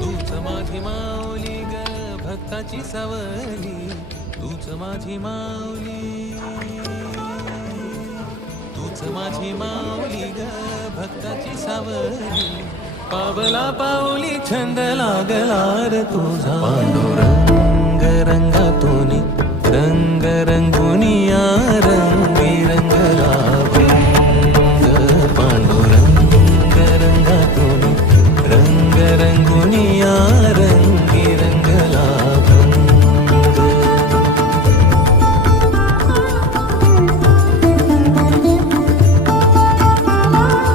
तूच माझी माऊली ग भक्ताची सावली, तूच माझी माऊली, तूच माझी माऊली ग भक्ताची सावली. पावला पाऊली छंद लागला रे तुझा, पांडुरंग रंगातून रंग रंगुनिया रंग